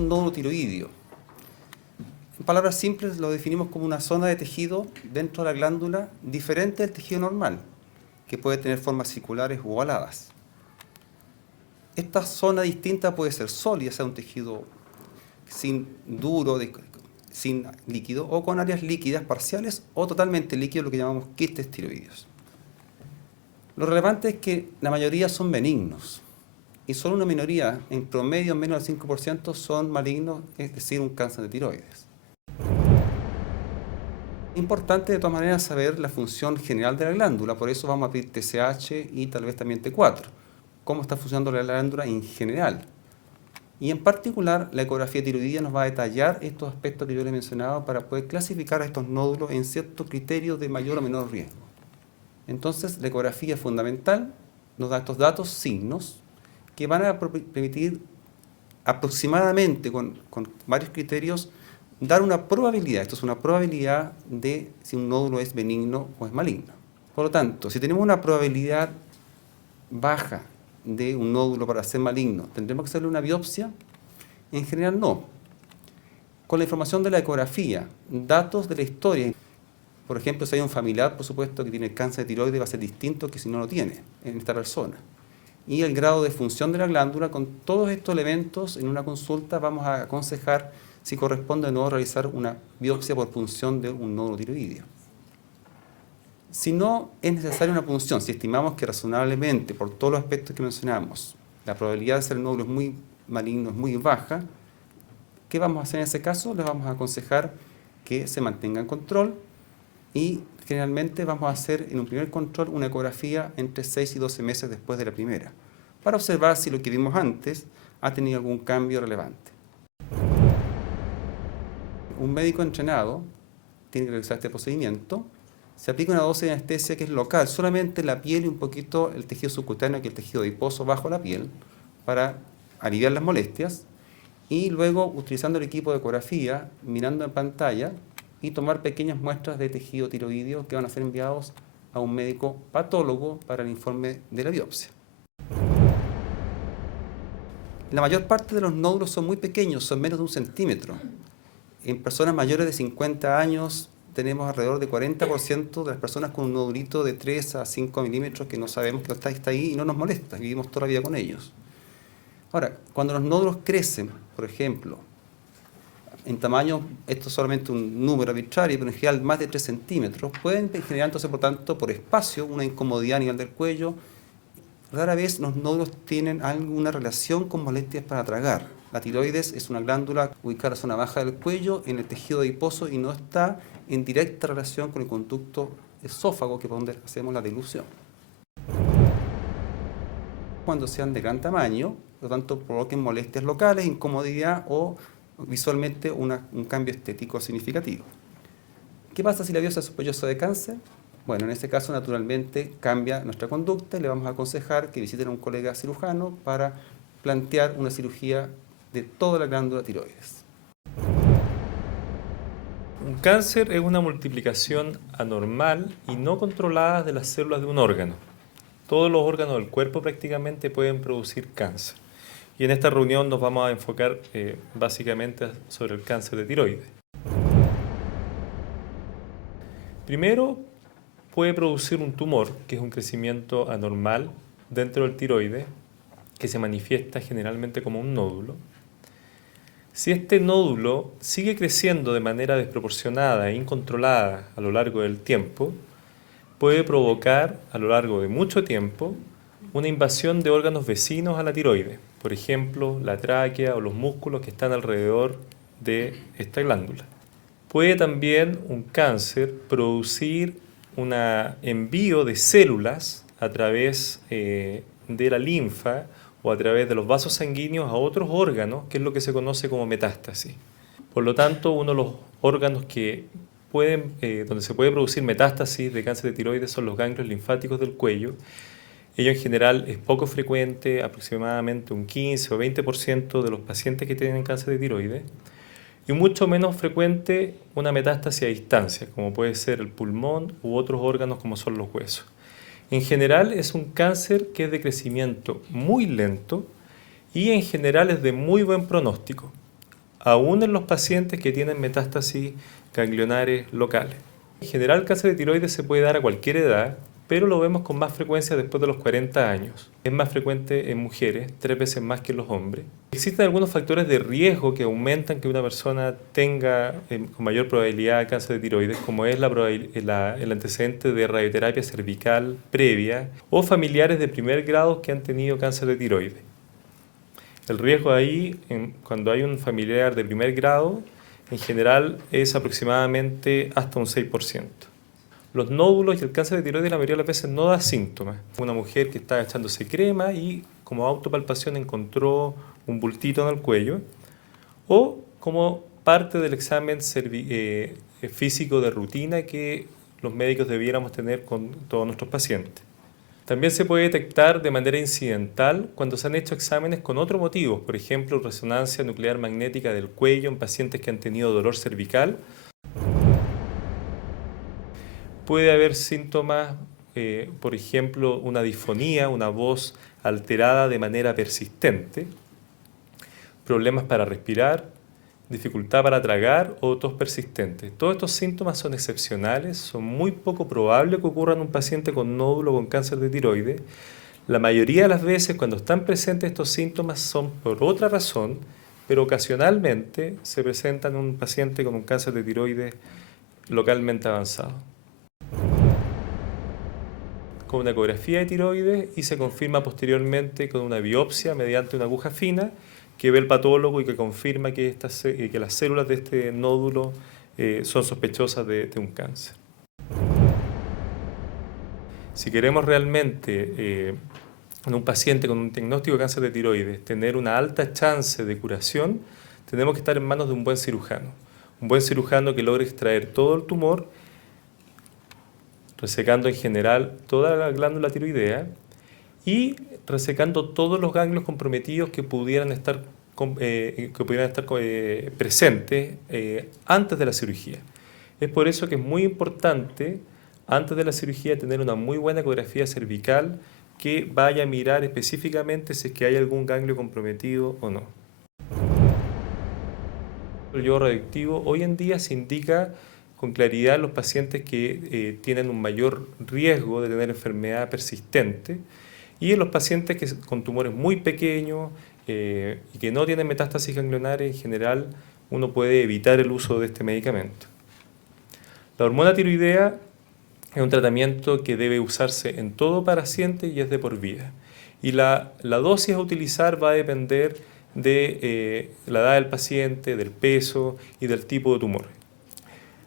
un nódulo tiroideo? En palabras simples lo definimos como una zona de tejido dentro de la glándula diferente del tejido normal, que puede tener formas circulares o ovaladas. Esta zona distinta puede ser sólida, sea un tejido duro, sin líquido, o con áreas líquidas parciales o totalmente líquido, lo que llamamos quistes tiroideos. Lo relevante es que la mayoría son benignos y solo una minoría, en promedio menos del 5%, son malignos, es decir, un cáncer de tiroides. Es importante de todas maneras saber la función general de la glándula, por eso vamos a pedir TSH y tal vez también T4. Cómo está funcionando la glándula en general. Y en particular, la ecografía tiroidea nos va a detallar estos aspectos que yo les he mencionado para poder clasificar a estos nódulos en ciertos criterios de mayor o menor riesgo. Entonces, la ecografía es fundamental, nos da estos datos, signos, que van a permitir aproximadamente, con varios criterios, dar una probabilidad, esto es una probabilidad de si un nódulo es benigno o es maligno. Por lo tanto, si tenemos una probabilidad baja de un nódulo para ser maligno, ¿tendremos que hacerle una biopsia? En general no. Con la información de la ecografía, datos de la historia, por ejemplo, si hay un familiar, por supuesto, que tiene cáncer de tiroides, va a ser distinto que si no lo tiene en esta persona. Y el grado de función de la glándula, con todos estos elementos, en una consulta vamos a aconsejar si corresponde o no realizar una biopsia por punción de un nódulo tiroideo. Si no es necesaria una punción, si estimamos que razonablemente, por todos los aspectos que mencionamos, la probabilidad de ser nódulo es muy maligno, es muy baja, ¿qué vamos a hacer en ese caso? Les vamos a aconsejar que se mantenga en control y generalmente vamos a hacer en un primer control una ecografía entre 6 y 12 meses después de la primera, para observar si lo que vimos antes ha tenido algún cambio relevante. Un médico entrenado tiene que realizar este procedimiento. Se aplica una dosis de anestesia que es local, solamente la piel y un poquito el tejido subcutáneo, que es el tejido adiposo bajo la piel, para aliviar las molestias. Y luego, utilizando el equipo de ecografía, mirando en pantalla, y tomar pequeñas muestras de tejido tiroideo que van a ser enviados a un médico patólogo para el informe de la biopsia. La mayor parte de los nódulos son muy pequeños, son menos de 1 centímetro. En personas mayores de 50 años tenemos alrededor de 40% de las personas con un nodulito de 3 a 5 milímetros que no sabemos que está ahí y no nos molesta, vivimos toda la vida con ellos. Ahora, cuando los nódulos crecen, por ejemplo, en tamaño, esto es solamente un número arbitrario, pero en general más de 3 centímetros, pueden generar entonces, por tanto, por espacio, una incomodidad a nivel del cuello. Rara vez los nódulos tienen alguna relación con molestias para tragar. La tiroides es una glándula ubicada en la zona baja del cuello, en el tejido adiposo, y no está en directa relación con el conducto esófago, que es donde hacemos la dilución. Cuando sean de gran tamaño, por lo tanto, provoquen molestias locales, incomodidad o visualmente un cambio estético significativo. ¿Qué pasa si la biopsia es sospechosa de cáncer? Bueno, en este caso, naturalmente, cambia nuestra conducta y le vamos a aconsejar que visiten a un colega cirujano para plantear una cirugía de toda la glándula tiroides. Un cáncer es una multiplicación anormal y no controlada de las células de un órgano. Todos los órganos del cuerpo prácticamente pueden producir cáncer. Y en esta reunión nos vamos a enfocar básicamente sobre el cáncer de tiroides. Primero, puede producir un tumor, que es un crecimiento anormal dentro del tiroides, que se manifiesta generalmente como un nódulo. Si este nódulo sigue creciendo de manera desproporcionada e incontrolada a lo largo del tiempo, puede provocar a lo largo de mucho tiempo una invasión de órganos vecinos a la tiroides, por ejemplo, la tráquea o los músculos que están alrededor de esta glándula. Puede también un cáncer producir un envío de células a través de la linfa o a través de los vasos sanguíneos a otros órganos, que es lo que se conoce como metástasis. Por lo tanto, uno de los órganos que donde se puede producir metástasis de cáncer de tiroides son los ganglios linfáticos del cuello. Ello en general es poco frecuente, aproximadamente un 15 o 20% de los pacientes que tienen cáncer de tiroides, y mucho menos frecuente una metástasis a distancia, como puede ser el pulmón u otros órganos como son los huesos. En general es un cáncer que es de crecimiento muy lento y en general es de muy buen pronóstico. aún en los pacientes que tienen metástasis ganglionares locales. En general, el cáncer de tiroides se puede dar a cualquier edad, pero lo vemos con más frecuencia después de los 40 años. Es más frecuente en mujeres, 3 veces más que en los hombres. Existen algunos factores de riesgo que aumentan que una persona tenga con mayor probabilidad cáncer de tiroides, como es el antecedente de radioterapia cervical previa o familiares de primer grado que han tenido cáncer de tiroides. El riesgo ahí, cuando hay un familiar de primer grado, en general es aproximadamente hasta un 6%. Los nódulos y el cáncer de tiroides la mayoría de las veces no da síntomas. Una mujer que estaba echándose crema y como autopalpación encontró un bultito en el cuello, o como parte del examen físico de rutina que los médicos debiéramos tener con todos nuestros pacientes. También se puede detectar de manera incidental cuando se han hecho exámenes con otros motivos, por ejemplo, resonancia nuclear magnética del cuello en pacientes que han tenido dolor cervical. Puede haber síntomas, por ejemplo, una disfonía, una voz alterada de manera persistente, problemas para respirar, dificultad para tragar o tos persistente. Todos estos síntomas son excepcionales, son muy poco probables que ocurran en un paciente con nódulo con cáncer de tiroides. La mayoría de las veces cuando están presentes estos síntomas son por otra razón, pero ocasionalmente se presentan en un paciente con un cáncer de tiroides localmente avanzado. Con una ecografía de tiroides y se confirma posteriormente con una biopsia mediante una aguja fina que ve el patólogo y que confirma que las células de este nódulo son sospechosas de un cáncer. Si queremos realmente en un paciente con un diagnóstico de cáncer de tiroides tener una alta chance de curación, tenemos que estar en manos de un buen cirujano. Un buen cirujano que logre extraer todo el tumor, resecando en general toda la glándula tiroidea y resecando todos los ganglios comprometidos que pudieran estar presentes antes de la cirugía. Es por eso que es muy importante antes de la cirugía tener una muy buena ecografía cervical que vaya a mirar específicamente si es que hay algún ganglio comprometido o no. El yodo radioactivo hoy en día se indica con claridad en los pacientes que tienen un mayor riesgo de tener enfermedad persistente y en los pacientes con tumores muy pequeños y que no tienen metástasis ganglionares. En general uno puede evitar el uso de este medicamento. La hormona tiroidea es un tratamiento que debe usarse en todo paciente y es de por vida. Y la dosis a utilizar va a depender de la edad del paciente, del peso y del tipo de tumor.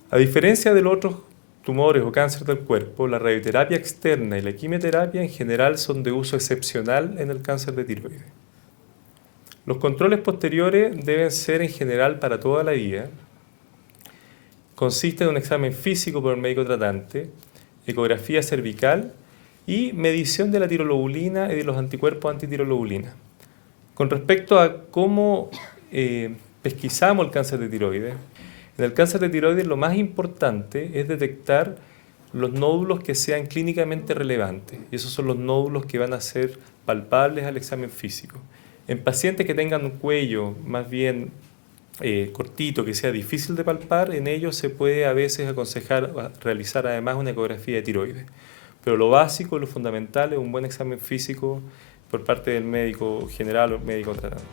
A diferencia de los otros tumores o cáncer del cuerpo, la radioterapia externa y la quimioterapia en general son de uso excepcional en el cáncer de tiroides. Los controles posteriores deben ser en general para toda la vida. Consiste en un examen físico por el médico tratante, ecografía cervical y medición de la tirolobulina y de los anticuerpos antitirolobulina. Con respecto a cómo pesquisamos el cáncer de tiroides, en el cáncer de tiroides lo más importante es detectar los nódulos que sean clínicamente relevantes, y esos son los nódulos que van a ser palpables al examen físico. En pacientes que tengan un cuello más bien cortito, que sea difícil de palpar, en ellos se puede a veces aconsejar realizar además una ecografía de tiroides. Pero lo básico, lo fundamental es un buen examen físico por parte del médico general o médico tratante.